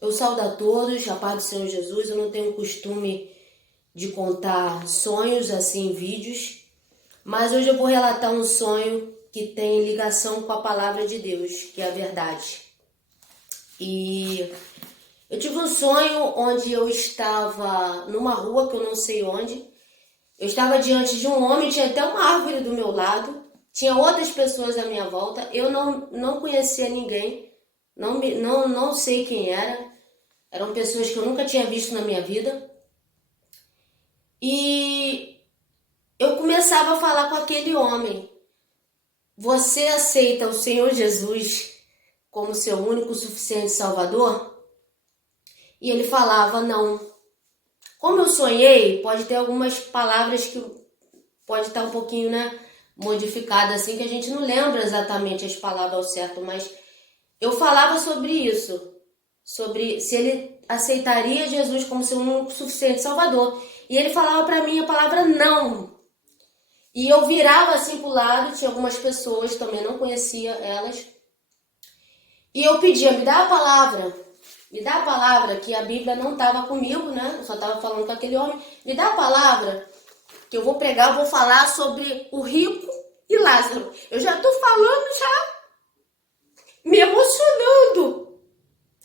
Eu saúdo a todos, a paz do Senhor Jesus. Eu não tenho costume de contar sonhos assim em vídeos, mas hoje eu vou relatar um sonho que tem ligação com a palavra de Deus, que é a verdade. E eu tive um sonho onde eu estava numa rua que eu não sei onde. Eu estava diante de um homem, tinha até uma árvore do meu lado, tinha outras pessoas à minha volta. Eu não conhecia ninguém, não sei quem era. Eram pessoas que eu nunca tinha visto na minha vida. E eu começava a falar com aquele homem: você aceita o Senhor Jesus como seu único suficiente Salvador? E ele falava: não. Como eu sonhei, pode ter algumas palavras que pode estar um pouquinho, modificada assim, que a gente não lembra exatamente as palavras ao certo, mas eu falava sobre isso, sobre se ele aceitaria Jesus como seu único suficiente Salvador. E ele falava para mim a palavra não. E eu virava assim pro lado, tinha algumas pessoas, também não conhecia elas. E eu pedia: me dá a palavra. Me dá a palavra, que a Bíblia não estava comigo, né? Eu só estava falando com aquele homem. Me dá a palavra, que eu vou pregar, eu vou falar sobre o rico e Lázaro. Eu já estou falando, já me emocionando.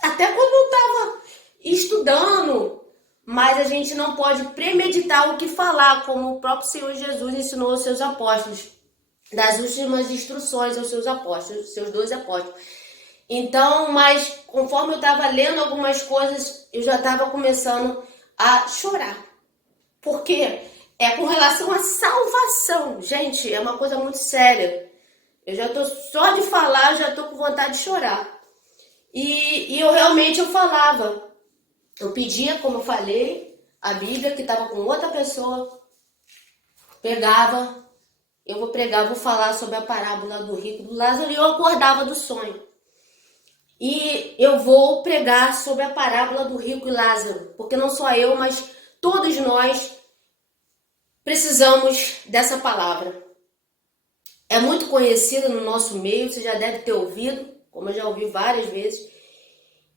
Até quando eu estava estudando. Mas a gente não pode premeditar o que falar, como o próprio Senhor Jesus ensinou aos seus apóstolos, das últimas instruções aos seus apóstolos, seus 12 apóstolos. Então, mas conforme eu estava lendo algumas coisas, eu já estava começando a chorar. Porque é com relação à salvação. Gente, é uma coisa muito séria. Eu já estou, só de falar, já estou com vontade de chorar. E eu realmente falava. Eu pedia, como eu falei, a Bíblia, que estava com outra pessoa, pegava, eu vou pregar, vou falar sobre a parábola do rico e do Lázaro, e eu acordava do sonho. E eu vou pregar sobre a parábola do rico e Lázaro, porque não só eu, mas todos nós precisamos dessa palavra. É muito conhecida no nosso meio, você já deve ter ouvido, como eu já ouvi várias vezes.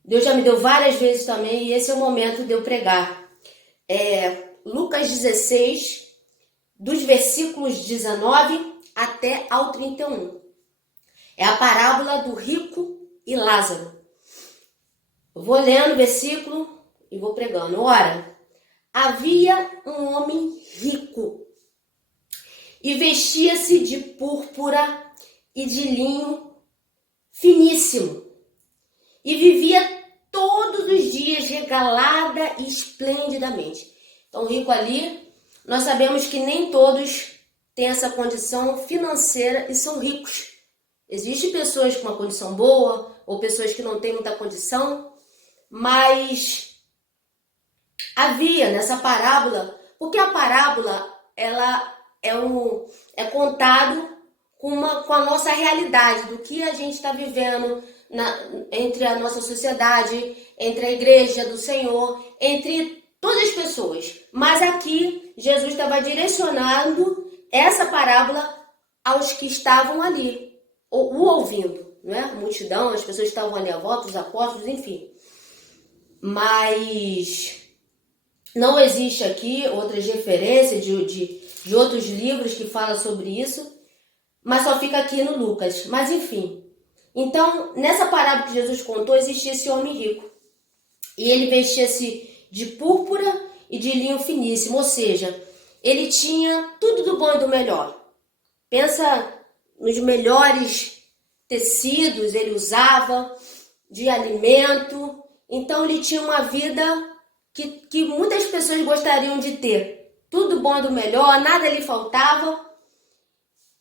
Deus já me deu várias vezes também, e esse é o momento de eu pregar. Lucas 16, dos versículos 19 até ao 31. É a parábola do rico e Lázaro. Eu vou lendo o versículo e vou pregando. Ora, havia um homem rico e vestia-se de púrpura e de linho finíssimo e vivia todos os dias regalada e esplendidamente. Então, rico ali, nós sabemos que nem todos têm essa condição financeira e são ricos. Existem pessoas com uma condição boa ou pessoas que não têm muita condição, mas havia nessa parábola, porque a parábola ela é contado com a nossa realidade, do que a gente está vivendo entre a nossa sociedade, entre a igreja do Senhor, entre todas as pessoas. Mas aqui Jesus estava direcionando essa parábola aos que estavam ali, o ouvindo, né? A multidão, as pessoas que estavam ali à volta, os apóstolos, enfim. Mas não existe aqui outras referências de outros livros que falam sobre isso, mas só fica aqui no Lucas. Mas enfim, então nessa parábola que Jesus contou, existia esse homem rico. E ele vestia-se de púrpura e de linho finíssimo, ou seja, ele tinha tudo do bom e do melhor. Pensa nos melhores tecidos, ele usava, de alimento. Então ele tinha uma vida que muitas pessoas gostariam de ter. Tudo bom e do melhor, nada lhe faltava.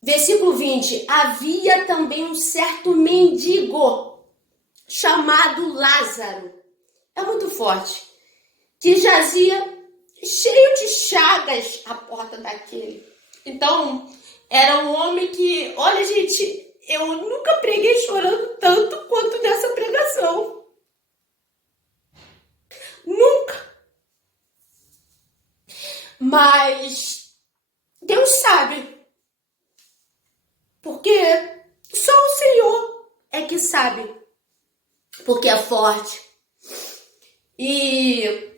Versículo 20. Havia também um certo mendigo chamado Lázaro. É muito forte. Que jazia cheio de chagas à porta daquele. Então, era um homem que, olha, gente, eu nunca preguei chorando tanto quanto nessa pregação. Nunca. Mas Deus sabe. Porque só o Senhor é que sabe. Porque é forte. E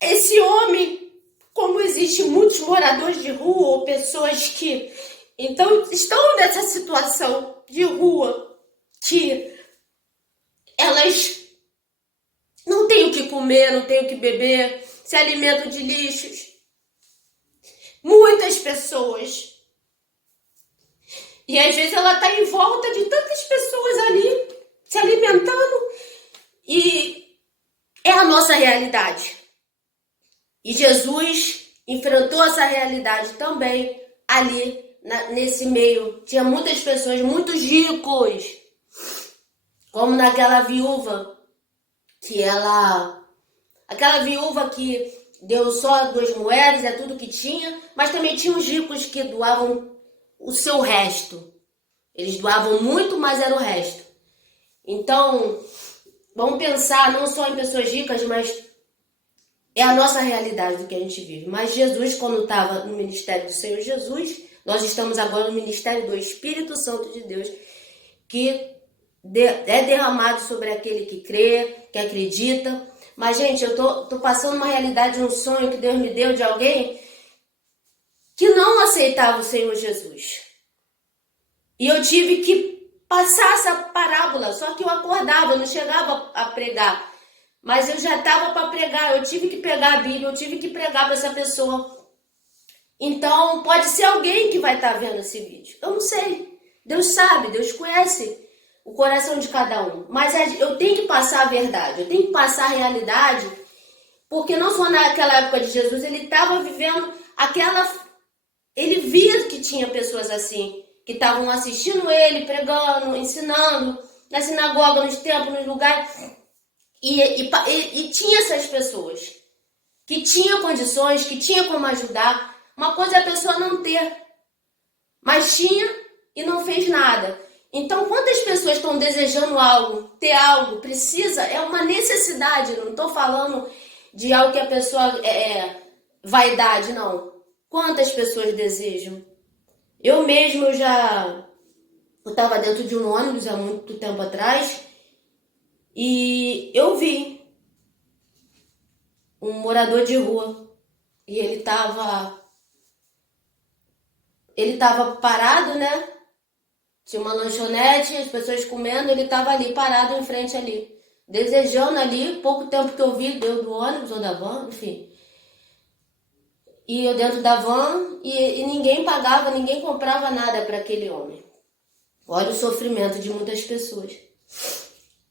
esse homem, como existem muitos moradores de rua ou pessoas que então estão nessa situação de rua, que elas não têm o que comer, não têm o que beber, se alimentam de lixos. Muitas pessoas. E às vezes ela está em volta de tantas pessoas ali, se alimentando. E é a nossa realidade. E Jesus enfrentou essa realidade também ali, nesse meio. Tinha muitas pessoas, muitos ricos. Como naquela viúva, aquela viúva que deu só 2 moedas, é tudo que tinha, mas também tinha os ricos que doavam o seu resto. Eles doavam muito, mas era o resto. Então, vamos pensar não só em pessoas ricas, mas é a nossa realidade do que a gente vive. Mas Jesus, quando estava no ministério do Senhor Jesus, nós estamos agora no ministério do Espírito Santo de Deus, que é derramado sobre aquele que crê, que acredita. Mas, gente, eu tô passando uma realidade, um sonho que Deus me deu de alguém que não aceitava o Senhor Jesus. E eu tive que passar essa parábola, só que eu acordava, eu não chegava a pregar. Mas eu já estava para pregar, eu tive que pegar a Bíblia, eu tive que pregar para essa pessoa. Então, pode ser alguém que vai estar vendo esse vídeo. Eu não sei. Deus sabe, Deus conhece o coração de cada um. Mas eu tenho que passar a verdade, eu tenho que passar a realidade, porque não só naquela época de Jesus, ele estava vivendo ele via que tinha pessoas assim, que estavam assistindo ele, pregando, ensinando, na sinagoga, nos templos, nos lugares. E tinha essas pessoas que tinham condições, que tinham como ajudar. Uma coisa é a pessoa não ter, mas tinha e não fez nada. Então, quantas pessoas estão desejando algo, ter algo, precisa, é uma necessidade. Não estou falando de algo que a pessoa vaidade, não. Quantas pessoas desejam? Eu mesmo, eu estava dentro de um ônibus há muito tempo atrás e eu vi um morador de rua e ele estava parado, né? Tinha uma lanchonete, as pessoas comendo, ele estava ali, parado em frente ali, desejando ali, pouco tempo que eu vi, deu do ônibus ou da van, enfim. E eu dentro da van e ninguém pagava, ninguém comprava nada para aquele homem. Olha o sofrimento de muitas pessoas.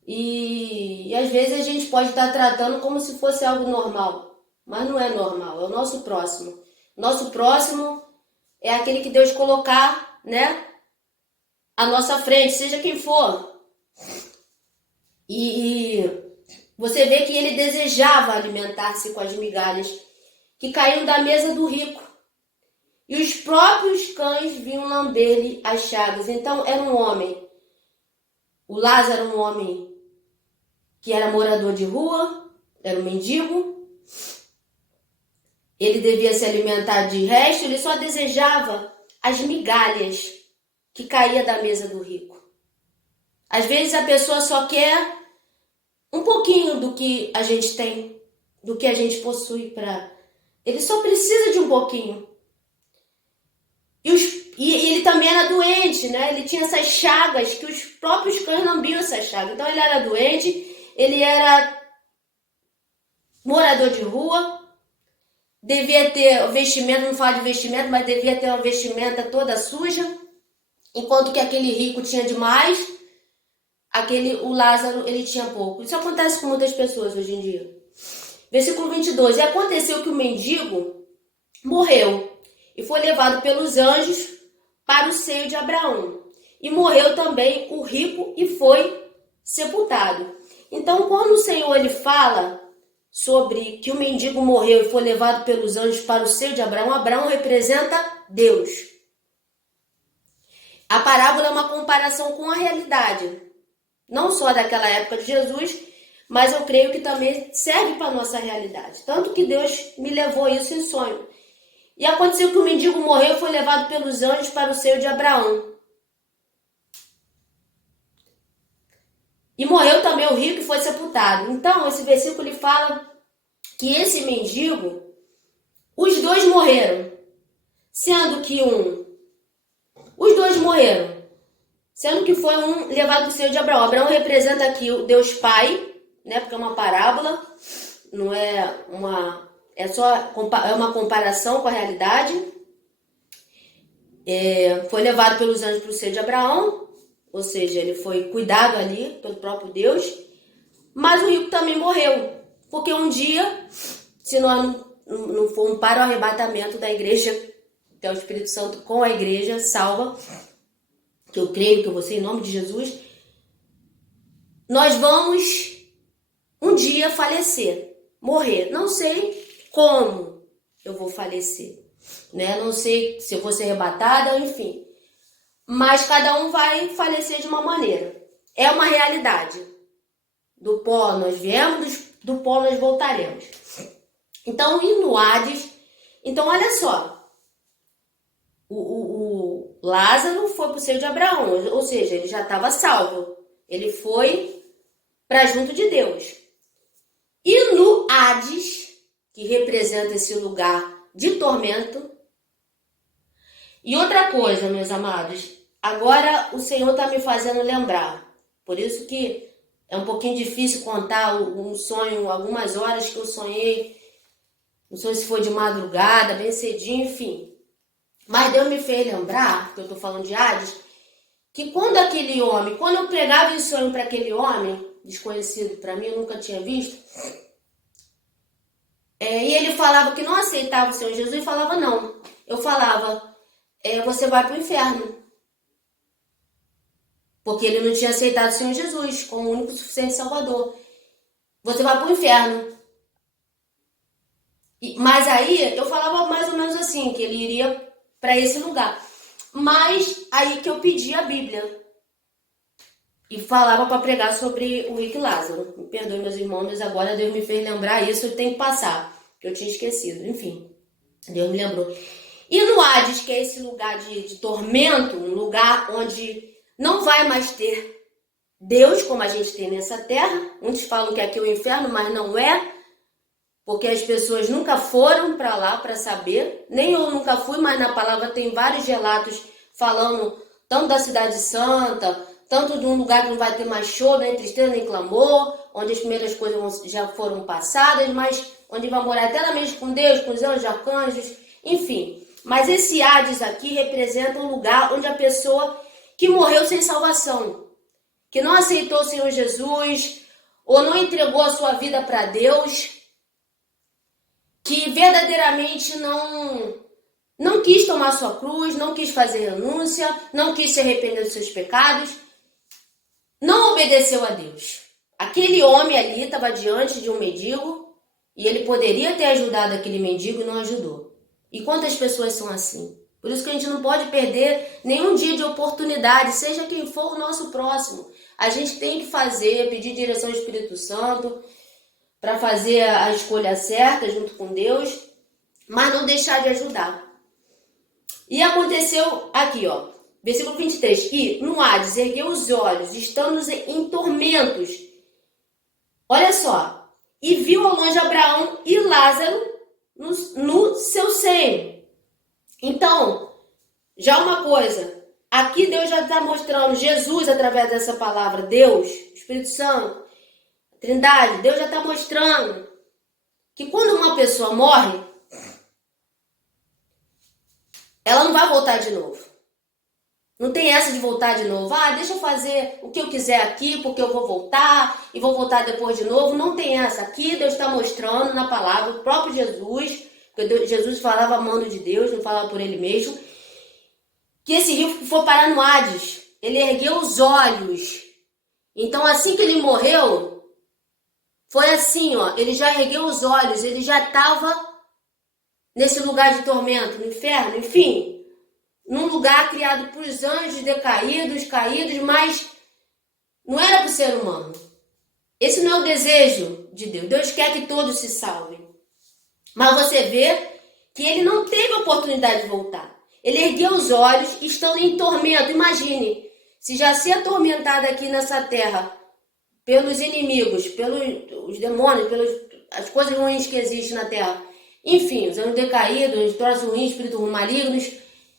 E às vezes a gente pode estar tratando como se fosse algo normal, mas não é normal, é o nosso próximo. Nosso próximo é aquele que Deus colocar, né, à nossa frente, seja quem for. E você vê que ele desejava alimentar-se com as migalhas que caíam da mesa do rico. E os próprios cães vinham lamber-lhe as chagas. Então era um homem. O Lázaro era um homem que era morador de rua, era um mendigo. Ele devia se alimentar de resto, ele só desejava as migalhas que caía da mesa do rico. Às vezes a pessoa só quer um pouquinho do que a gente tem, do que a gente possui ele só precisa de um pouquinho. E ele também era doente, né? Ele tinha essas chagas que os próprios cães lambiam essas chagas. Então ele era doente, ele era morador de rua, devia ter vestimenta, não falo de vestimenta, mas devia ter uma vestimenta toda suja, enquanto que aquele rico tinha demais, o Lázaro ele tinha pouco. Isso acontece com muitas pessoas hoje em dia. Versículo 22. E aconteceu que o mendigo morreu e foi levado pelos anjos para o seio de Abraão. E morreu também o rico e foi sepultado. Então, quando o Senhor ele fala sobre que o mendigo morreu e foi levado pelos anjos para o seio de Abraão, Abraão representa Deus. A parábola é uma comparação com a realidade, não só daquela época de Jesus, mas eu creio que também serve para a nossa realidade. Tanto que Deus me levou isso em sonho. E aconteceu que o mendigo morreu e foi levado pelos anjos para o seio de Abraão. E morreu também o rico e foi sepultado. Então, esse versículo ele fala que esse mendigo, os dois morreram. Sendo que os dois morreram. Sendo que foi um levado para o seio de Abraão. Abraão representa aqui o Deus Pai, né? Porque é uma parábola, não é uma... é uma comparação com a realidade. Foi levado pelos anjos para o seio de Abraão, ou seja, ele foi cuidado ali pelo próprio Deus. Mas o rico também morreu, porque um dia, se nós não formos para o arrebatamento da igreja, que é o Espírito Santo com a igreja salva, que eu creio que eu vou ser em nome de Jesus, nós vamos um dia falecer, morrer. Não sei como eu vou falecer, né? Não sei se eu vou ser arrebatada, enfim. Mas cada um vai falecer de uma maneira. É uma realidade. Do pó nós viemos, do pó nós voltaremos. Então, e no Hades, então olha só, o Lázaro foi para o seio de Abraão, ou seja, ele já estava salvo. Ele foi para junto de Deus. E no Hades, que representa esse lugar de tormento. E outra coisa, meus amados, agora o Senhor está me fazendo lembrar. Por isso que é um pouquinho difícil contar um sonho, algumas horas que eu sonhei. Não sei se foi de madrugada, bem cedinho, enfim. Mas Deus me fez lembrar, que eu estou falando de Hades, que quando eu pregava esse sonho para aquele homem, desconhecido para mim, eu nunca tinha visto, e ele falava que não aceitava o Senhor Jesus, e falava não. Eu falava, você vai para o inferno. Porque ele não tinha aceitado o Senhor Jesus como o único suficiente Salvador. Você vai para o inferno. Mas aí eu falava mais ou menos assim, que ele iria para esse lugar. Mas aí que eu pedi a Bíblia. E falava para pregar sobre o rico Lázaro. Me perdoe, meus irmãos, mas agora Deus me fez lembrar isso, eu tenho que passar. Que eu tinha esquecido. Enfim, Deus me lembrou. E no Hades, que é esse lugar de tormento, um lugar onde não vai mais ter Deus como a gente tem nessa terra. Muitos falam que aqui é o inferno, mas não é. Porque as pessoas nunca foram para lá para saber. Nem eu nunca fui, mas na palavra tem vários relatos falando tanto da cidade santa, tanto de um lugar que não vai ter mais choro, nem tristeza, nem clamor, onde as primeiras coisas já foram passadas, mas onde vai morar eternamente com Deus, com os anjos, arcanjos, enfim. Mas esse Hades aqui representa um lugar onde a pessoa que morreu sem salvação, que não aceitou o Senhor Jesus, ou não entregou a sua vida para Deus, que verdadeiramente não quis tomar sua cruz, não quis fazer renúncia, não quis se arrepender dos seus pecados, não obedeceu a Deus. Aquele homem ali estava diante de um mendigo e ele poderia ter ajudado aquele mendigo e não ajudou. E quantas pessoas são assim? Por isso que a gente não pode perder nenhum dia de oportunidade, seja quem for o nosso próximo. A gente tem que pedir direção ao Espírito Santo para fazer a escolha certa junto com Deus, mas não deixar de ajudar. E aconteceu aqui, ó, versículo 23, e no Hades ergueu os olhos, estando em tormentos. Olha só, e viu ao longe Abraão e Lázaro no seu seio. Então, já uma coisa, aqui Deus já está mostrando, Jesus através dessa palavra, Deus, Espírito Santo, Trindade, Deus já está mostrando que quando uma pessoa morre, ela não vai voltar de novo. Não tem essa de voltar de novo. Deixa eu fazer o que eu quiser aqui, porque eu vou voltar e vou voltar depois de novo. Não tem essa. Aqui Deus está mostrando na palavra, o próprio Jesus, porque Jesus falava amando de Deus, não falava por ele mesmo, que esse rico foi parar no Hades. Ele ergueu os olhos. Então, assim que ele morreu, foi assim, ó. Ele já ergueu os olhos, ele já estava nesse lugar de tormento, no inferno, enfim. Num lugar criado por os anjos decaídos, caídos, mas não era para o ser humano. Esse não é o desejo de Deus. Deus quer que todos se salvem. Mas você vê que ele não teve oportunidade de voltar. Ele ergueu os olhos, estando em tormento. Imagine, se já ser atormentado aqui nessa terra pelos inimigos, pelos os demônios, pelas as coisas ruins que existem na Terra. Enfim, os anos decaídos, os troços ruins, espíritos malignos.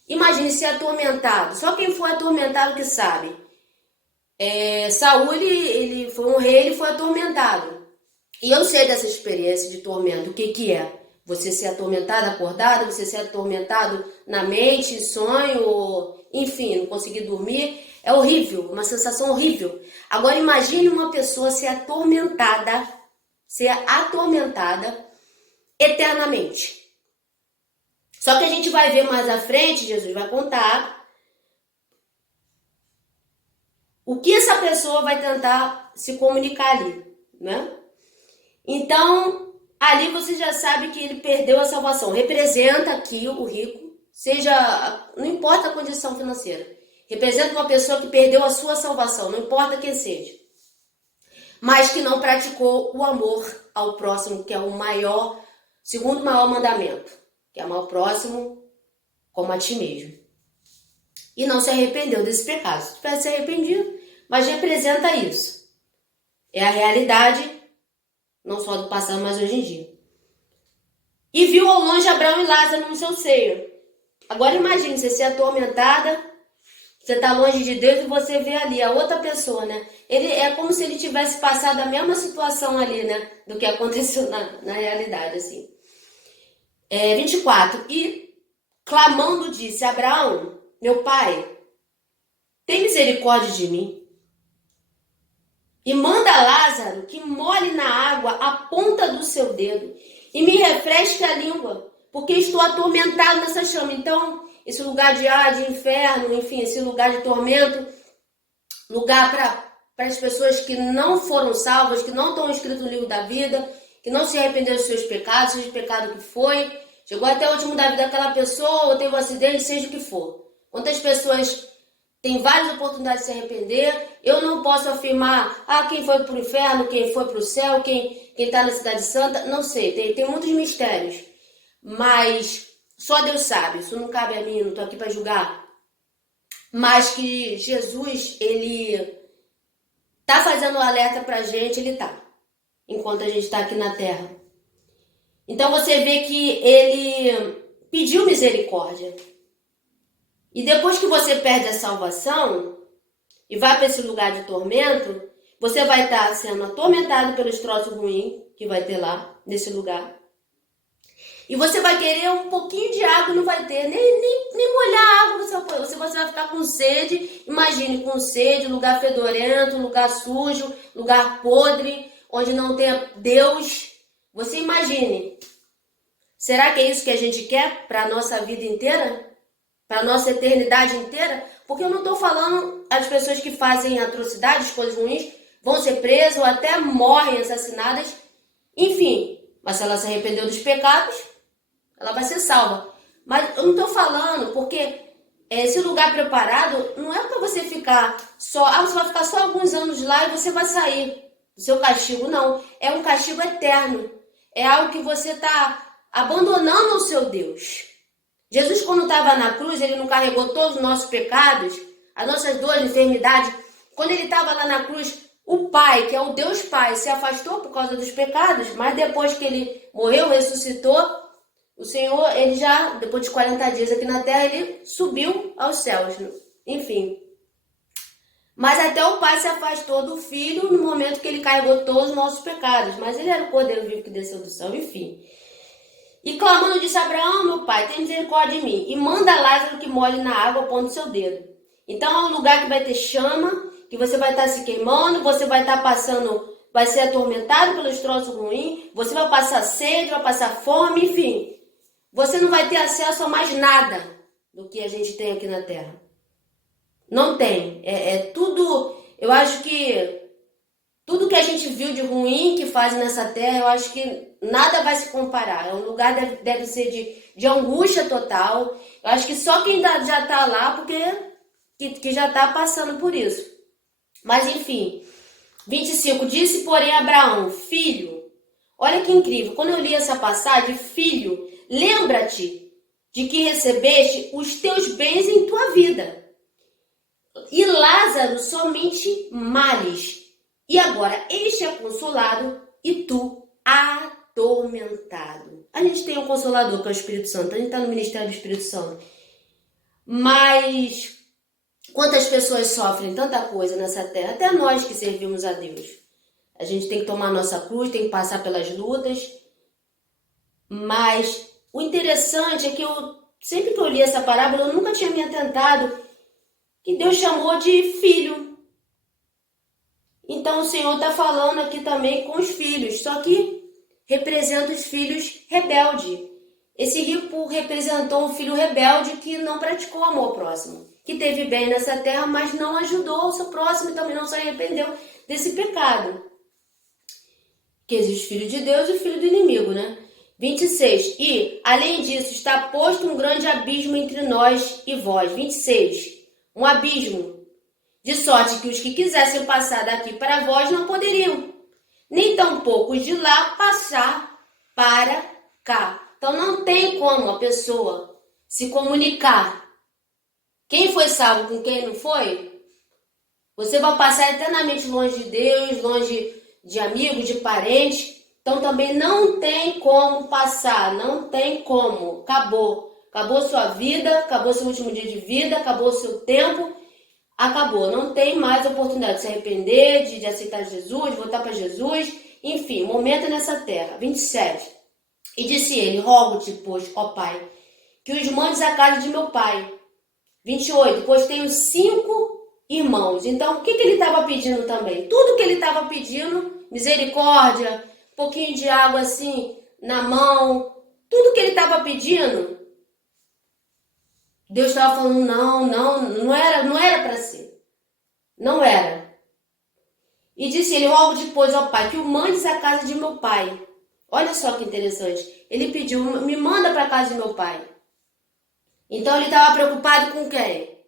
Imagine ser atormentado. Só quem foi atormentado que sabe. Saul, ele foi um rei, ele foi atormentado. E eu sei dessa experiência de tormento. O que é? Você ser atormentado acordado, você ser atormentado na mente, sonho, enfim, não conseguir dormir. É horrível, uma sensação horrível. Agora imagine uma pessoa ser atormentada eternamente. Só que a gente vai ver mais à frente, Jesus vai contar o que essa pessoa vai tentar se comunicar ali, né? Então, ali você já sabe que ele perdeu a salvação. Representa aqui o rico, não importa a condição financeira. Representa uma pessoa que perdeu a sua salvação, não importa quem seja. Mas que não praticou o amor ao próximo, que é o segundo maior mandamento, que é amar o próximo como a ti mesmo. E não se arrependeu desse pecado. Se tivesse se arrependido, mas representa isso. É a realidade, não só do passado, mas hoje em dia. E viu ao longe Abraão e Lázaro no seu seio. Agora imagine, você ser atormentada, você está longe de Deus e você vê ali a outra pessoa, né? É como se ele tivesse passado a mesma situação ali, né? Do que aconteceu na realidade, assim. 24. E clamando disse: Abraão, meu pai, tem misericórdia de mim. E manda Lázaro que molhe na água a ponta do seu dedo e me refresque a língua, porque estou atormentado nessa chama. Então, esse lugar de inferno, enfim, esse lugar de tormento, lugar para as pessoas que não foram salvas, que não estão inscritas no livro da vida, que não se arrependeram dos seus pecados, seja o pecado que foi, chegou até o último da vida daquela pessoa, ou teve um acidente, seja o que for. Quantas pessoas têm várias oportunidades de se arrepender, eu não posso afirmar, quem foi para o inferno, quem foi para o céu, quem está na Cidade Santa, não sei, tem muitos mistérios, mas só Deus sabe, isso não cabe a mim, não estou aqui para julgar. Mas que Jesus, ele está fazendo um alerta para a gente, ele está, enquanto a gente está aqui na Terra. Então você vê que ele pediu misericórdia. E depois que você perde a salvação e vai para esse lugar de tormento, você vai estar sendo atormentado pelos troços ruins que vai ter lá, nesse lugar. E você vai querer um pouquinho de água, não vai ter, nem molhar a água, você vai ficar com sede. Imagine, com sede, lugar fedorento, lugar sujo, lugar podre, onde não tem Deus. Você imagine. Será que é isso que a gente quer para a nossa vida inteira? Para a nossa eternidade inteira? Porque eu não estou falando as pessoas que fazem atrocidades, coisas ruins, vão ser presas ou até morrem assassinadas. Enfim, mas se ela se arrependeu dos pecados, ela vai ser salva. Mas eu não estou falando porque esse lugar preparado não é para você ficar só... você vai ficar só alguns anos lá e você vai sair do seu castigo. Não, é um castigo eterno. É algo que você está abandonando o seu Deus. Jesus, quando estava na cruz, ele não carregou todos os nossos pecados, as nossas dores, enfermidades. Quando ele estava lá na cruz, o Pai, que é o Deus Pai, se afastou por causa dos pecados, mas depois que ele morreu, ressuscitou, o Senhor, ele já, depois de 40 dias aqui na terra, ele subiu aos céus. Enfim. Mas até o Pai se afastou do Filho no momento que ele carregou todos os nossos pecados. Mas ele era o Cordeiro vivo que desceu do céu, enfim. E clamando disse: Abraão, meu pai, tem misericórdia de mim. E manda Lázaro que molhe na água a ponta do seu dedo. Então é um lugar que vai ter chama, que você vai estar se queimando, você vai estar passando, vai ser atormentado pelos troços ruins, você vai passar sede, vai passar fome, enfim. Você não vai ter acesso a mais nada do que a gente tem aqui na Terra. Não tem. É tudo, eu acho que tudo que a gente viu de ruim que fazem nessa terra, eu acho que nada vai se comparar. É um lugar que deve ser de angústia total. Eu acho que só quem já está lá, porque que já está passando por isso. Mas enfim, 25, disse porém Abraão: filho, olha que incrível, quando eu li essa passagem, filho, lembra-te de que recebeste os teus bens em tua vida, e Lázaro somente males. E agora este é consolado e tu atormentado. A gente tem um Consolador, que é o Espírito Santo. A gente está no ministério do Espírito Santo. Mas quantas pessoas sofrem tanta coisa nessa terra? Até nós que servimos a Deus. A gente tem que tomar nossa cruz, tem que passar pelas lutas. Mas o interessante é que sempre que eu li essa parábola, eu nunca tinha me atentado que Deus chamou de filho. Então o Senhor está falando aqui também com os filhos, só que representa os filhos rebeldes. Esse rico representou um filho rebelde que não praticou amor ao próximo, que teve bem nessa terra, mas não ajudou o seu próximo e também não se arrependeu desse pecado. Que existe o filho de Deus e o filho do inimigo, né? 26. E, além disso, está posto um grande abismo entre nós e vós. 26. Um abismo. De sorte que os que quisessem passar daqui para vós não poderiam, nem tampouco os de lá passar para cá. Então não tem como a pessoa se comunicar. Quem foi salvo com quem não foi? Você vai passar eternamente longe de Deus, longe de amigos, de parentes. Então também não tem como passar, não tem como. Acabou. Acabou sua vida, acabou seu último dia de vida, acabou seu tempo. Acabou, não tem mais oportunidade de se arrepender, de aceitar Jesus, de voltar para Jesus, enfim, momento nessa terra. 27. E disse ele, rogo-te, pois, ó Pai, que os mandes à casa de meu pai. 28, pois tenho 5 irmãos. Então, o que ele estava pedindo também? Tudo que ele estava pedindo, misericórdia, um pouquinho de água assim na mão, tudo que ele estava pedindo, Deus estava falando, não era para ser. Não era. E disse ele, rogo depois ao pai, que o mandes à casa de meu pai. Olha só que interessante. Ele pediu, me manda para a casa de meu pai. Então ele estava preocupado com quem?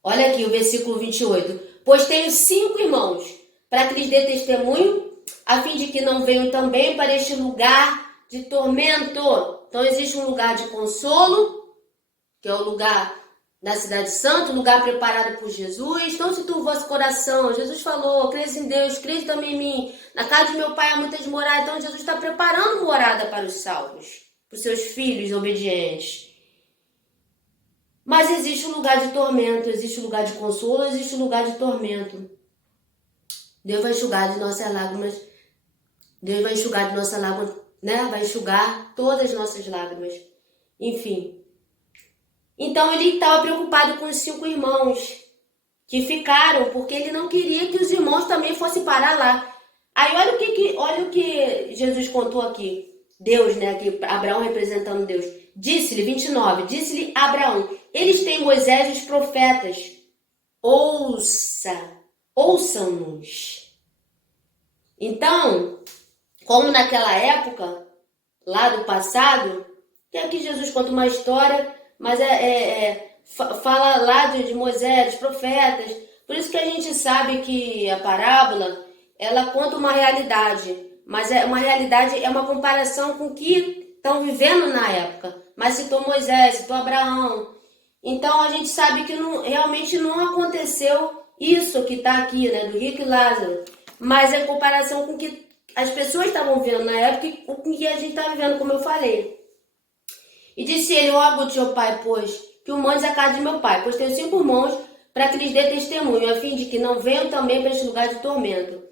Olha aqui o versículo 28. Pois tenho 5 irmãos, para que lhes dê testemunho, a fim de que não venham também para este lugar de tormento. Então existe um lugar de consolo, que é o lugar da cidade santa, um lugar preparado por Jesus. Então se tu o vosso coração, Jesus falou, crês em Deus, crês também em mim. Na casa de meu pai há muitas moradas. Então Jesus está preparando morada para os salvos, para os seus filhos obedientes. Mas existe um lugar de tormento, existe um lugar de consolo, existe um lugar de tormento. Deus vai enxugar de nossas lágrimas. Deus vai enxugar de nossas lágrimas, né? Vai enxugar todas as nossas lágrimas. Enfim. Então ele estava preocupado com os 5 irmãos que ficaram, porque ele não queria que os irmãos também fossem parar lá. Aí olha o que Jesus contou aqui. Deus, né? Aqui, Abraão representando Deus. Disse-lhe, 29, disse-lhe Abraão, eles têm Moisés e os profetas. Ouçam-nos. Então, como naquela época, lá do passado, que aqui Jesus conta uma história, mas fala lá de Moisés, dos profetas. Por isso que a gente sabe que a parábola, ela conta uma realidade, mas é uma realidade, é uma comparação com o que estão vivendo na época. Mas citou Moisés, citou Abraão. Então a gente sabe que realmente não aconteceu isso que está aqui, né, do rico e Lázaro. Mas é em comparação com o que as pessoas estavam vivendo na época e o que a gente está vivendo, como eu falei. E disse ele, rogo-te, ó pai, pois, que o mandes à casa de meu pai, pois tenho 5 irmãos, para que lhes dê testemunho, a fim de que não venham também para este lugar de tormento.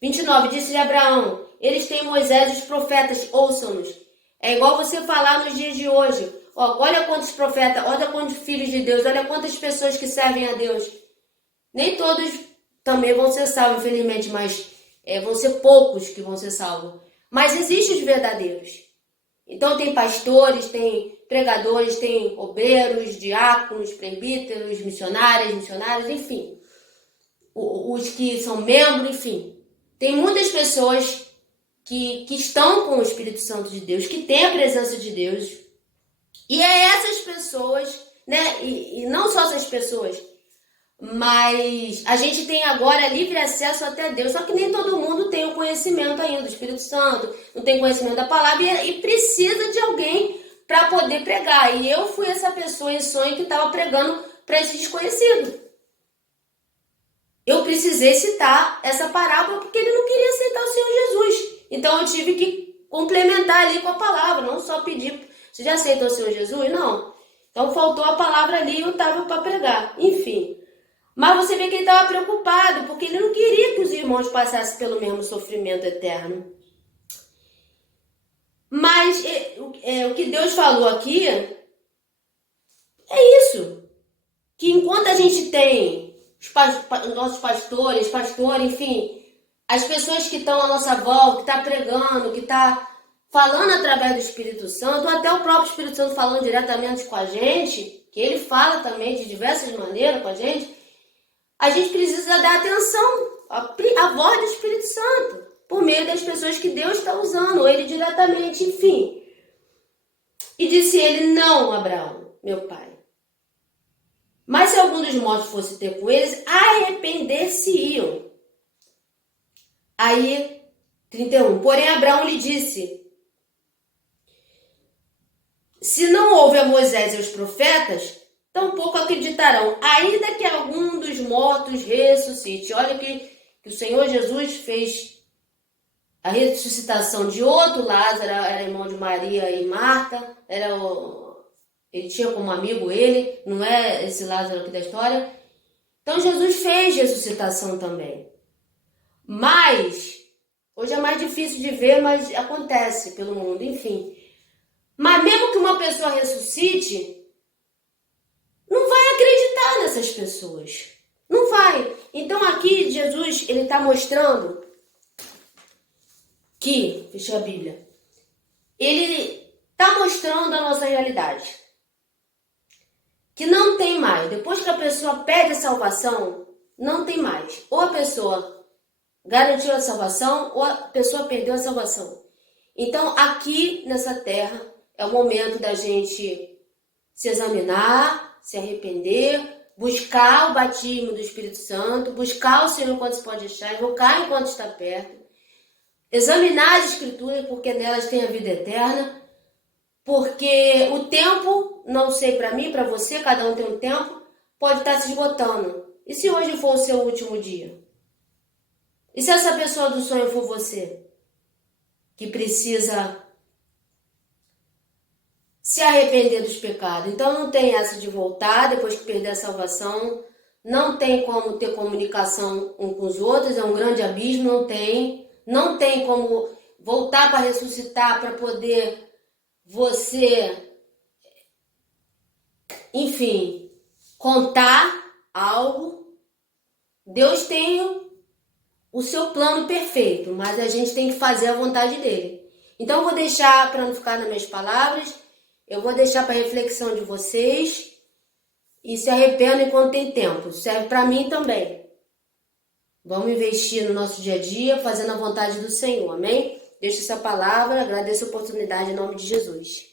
29, disse-lhe Abraão, eles têm Moisés e os profetas, ouçam-nos. É igual você falar nos dias de hoje. Ó, olha quantos profetas, olha quantos filhos de Deus, olha quantas pessoas que servem a Deus. Nem todos também vão ser salvos, infelizmente, mas vão ser poucos que vão ser salvos. Mas existem os verdadeiros. Então tem pastores, tem pregadores, tem obreiros, diáconos, presbíteros, missionários, enfim. Os que são membros, enfim. Tem muitas pessoas que estão com o Espírito Santo de Deus, que têm a presença de Deus. E é essas pessoas, né? E não só essas pessoas, mas a gente tem agora livre acesso até Deus. Só que nem todo mundo tem o conhecimento ainda do Espírito Santo, não tem conhecimento da palavra e precisa de alguém para poder pregar. E eu fui essa pessoa em sonho que estava pregando para esse desconhecido. eu precisei citar essa parábola porque ele não queria aceitar o Senhor Jesus. Então eu tive que complementar ali com a palavra, não só pedir, você já aceitou o Senhor Jesus? Não. Então faltou a palavra ali e eu estava para pregar. Enfim. Mas você vê que ele estava preocupado, porque ele não queria que os irmãos passassem pelo mesmo sofrimento eterno. Mas o que Deus falou aqui é isso. Que enquanto a gente tem os nossos pastores, enfim, as pessoas que estão à nossa volta, que estão pregando, que estão falando através do Espírito Santo, ou até o próprio Espírito Santo falando diretamente com a gente, que ele fala também de diversas maneiras com a gente precisa dar atenção à voz do Espírito Santo, por meio das pessoas que Deus está usando, ou ele diretamente, enfim. E disse ele: não, Abraão, meu pai. Mas se algum dos mortos fosse ter com eles, arrepender-se-iam. Aí, 31. Porém, Abraão lhe disse: se não houve a Moisés e os profetas, tampouco acreditarão, ainda que algum dos mortos ressuscite. Olha que o Senhor Jesus fez a ressuscitação de outro Lázaro, era irmão de Maria e Marta, ele tinha como amigo ele, não é esse Lázaro aqui da história. Então Jesus fez ressuscitação também. Mas, hoje é mais difícil de ver, mas acontece pelo mundo, enfim. Mas mesmo que uma pessoa ressuscite, não vai acreditar nessas pessoas. Não vai. Então aqui Jesus, ele está mostrando que, fechei a Bíblia, ele está mostrando a nossa realidade. Que não tem mais. Depois que a pessoa pede a salvação, não tem mais. Ou a pessoa garantiu a salvação, ou a pessoa perdeu a salvação. Então aqui nessa terra é o momento da gente se examinar, se arrepender, buscar o batismo do Espírito Santo, buscar o Senhor enquanto se pode achar, invocar enquanto está perto, examinar as Escrituras, porque nelas tem a vida eterna, porque o tempo, não sei para mim, para você, cada um tem um tempo, pode estar se esgotando. E se hoje for o seu último dia? E se essa pessoa do sonho for você, que precisa se arrepender dos pecados? Então não tem essa de voltar depois que perder a salvação, não tem como ter comunicação um com os outros, é um grande abismo, não tem como voltar para ressuscitar, para poder você, enfim, contar algo. Deus tem o seu plano perfeito, mas a gente tem que fazer a vontade dele. Então eu vou deixar, para não ficar nas minhas palavras, eu vou deixar para reflexão de vocês, e se arrependam enquanto tem tempo. Serve para mim também. Vamos investir no nosso dia a dia, fazendo a vontade do Senhor, amém? Deixo essa palavra, agradeço a oportunidade em nome de Jesus.